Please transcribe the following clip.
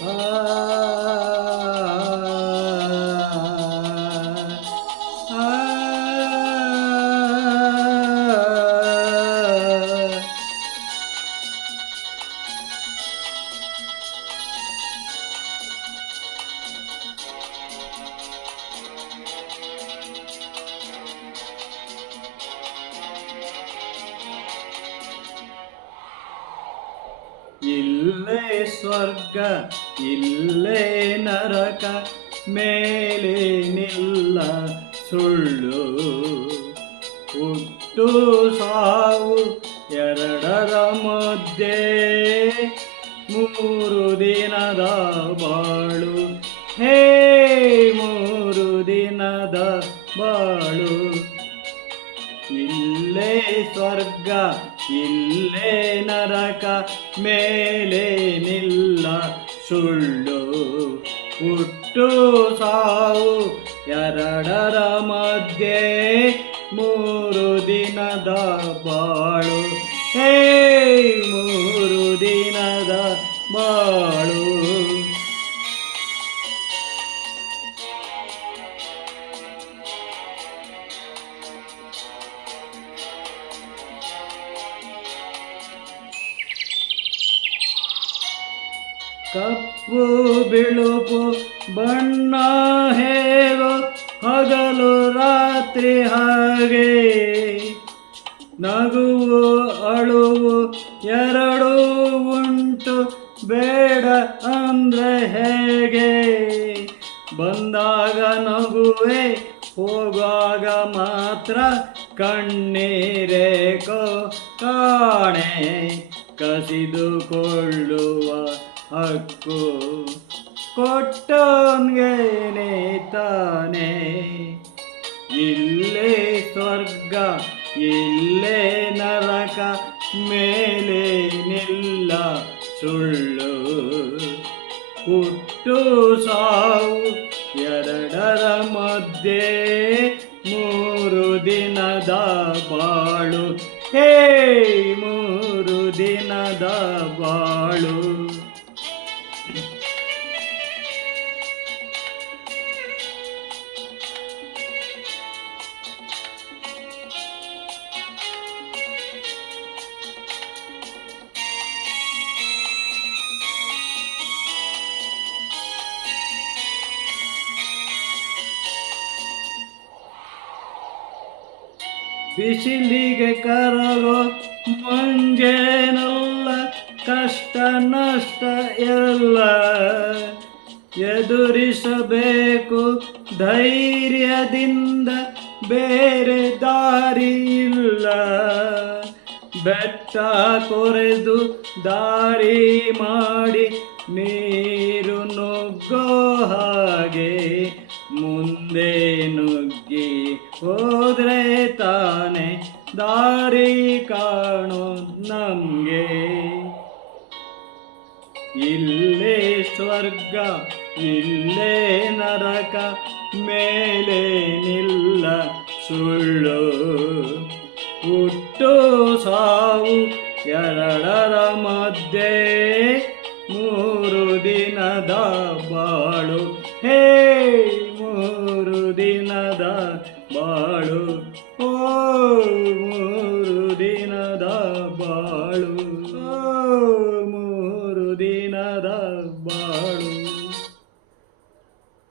ah. ಇಲ್ಲೇ ಸ್ವರ್ಗ ಇಲ್ಲೇ ನರಕ ಮೇಲೆ ನಿಲ್ಲ ಸುಳ್ಳು. ಹುಟ್ಟು ಸಾವು ಎರಡರ ಮಧ್ಯೆ ಮೂರು ದಿನದ ಬಾಳು. ಇಲ್ಲೇ ಸ್ವರ್ಗ, ಇಲ್ಲೇ ನರಕ, ಮೇಲೆ ನಿಲ್ಲ. ಸುಳ್ಳು ಹುಟ್ಟು ಸಾವು ಎರಡರ ಮಧ್ಯೆ ಮೂರು ದಿನದ ಬಾಳು. ಹೇ ಕಪ್ಪು ಬಿಳುಪು ಬಣ್ಣ ಹೇಗೋ ಹಗಲು ರಾತ್ರಿ ಹಾಗೆ. ನಗುವು, ಅಳುವು ಎರಡೂ ಉಂಟು, ಬೇಡ ಅಂದ್ರೆ ಹೇಗೆ? ಬಂದಾಗ ನಗುವೆ, ಹೋಗುವಾಗ ಮಾತ್ರ ಕಣ್ಣೀರೇಕೋ ಕಾಣೆ. ಕಸಿದುಕೊಳ್ಳುವ ಹಕ್ಕು ತಾನೆ ಇಲ್ಲೇ ಸ್ವರ್ಗ, ಇಲ್ಲೇ ನರಕ, ಮೇಲೆ ನಿಲ್ಲ ಸುಳ್ಳು. ಹುಟ್ಟು ಸಾವು ಎರಡರ ಮಧ್ಯೆ, ಮೂರು ದಿನದ ಬಾಳು. ಹೇ ಮೂರು ದಿನದ ಬಾಳು. ಬಿಸಿಲಿಗೆ ಕರಗೋ ಮಂಜೇನಲ್ಲ, ಕಷ್ಟ, ನಷ್ಟ ಎಲ್ಲ ಎದುರಿಸಬೇಕು. ಧೈರ್ಯದಿಂದ ಬೇರೆ ದಾರಿ ಇಲ್ಲ. ಬೆಟ್ಟ ಕೊರೆದು ದಾರಿ ಮಾಡಿ ನೀರು ನುಗ್ಗೋ ಹಾಗೆ ಮುಂದೆ ನುಗ್ಗಿ ಹೋದ್ರೆ ದಾರಿ ಕಾಣೋ ನಮಗೆ. ಇಲ್ಲೇ ಸ್ವರ್ಗ, ಇಲ್ಲೇ ನರಕ, ಮೇಲೆ ನಿಲ್ಲ ಸುಳ್ಳು. ಹುಟ್ಟು ಸಾವು ಎರಡರ ಮಧ್ಯೆ, ಮೂರು ದಿನದ ಬಾಳು. ಹೇ, ಮೂರು ದಿನದ ಬಾಳು. ಓ ಬಾಳು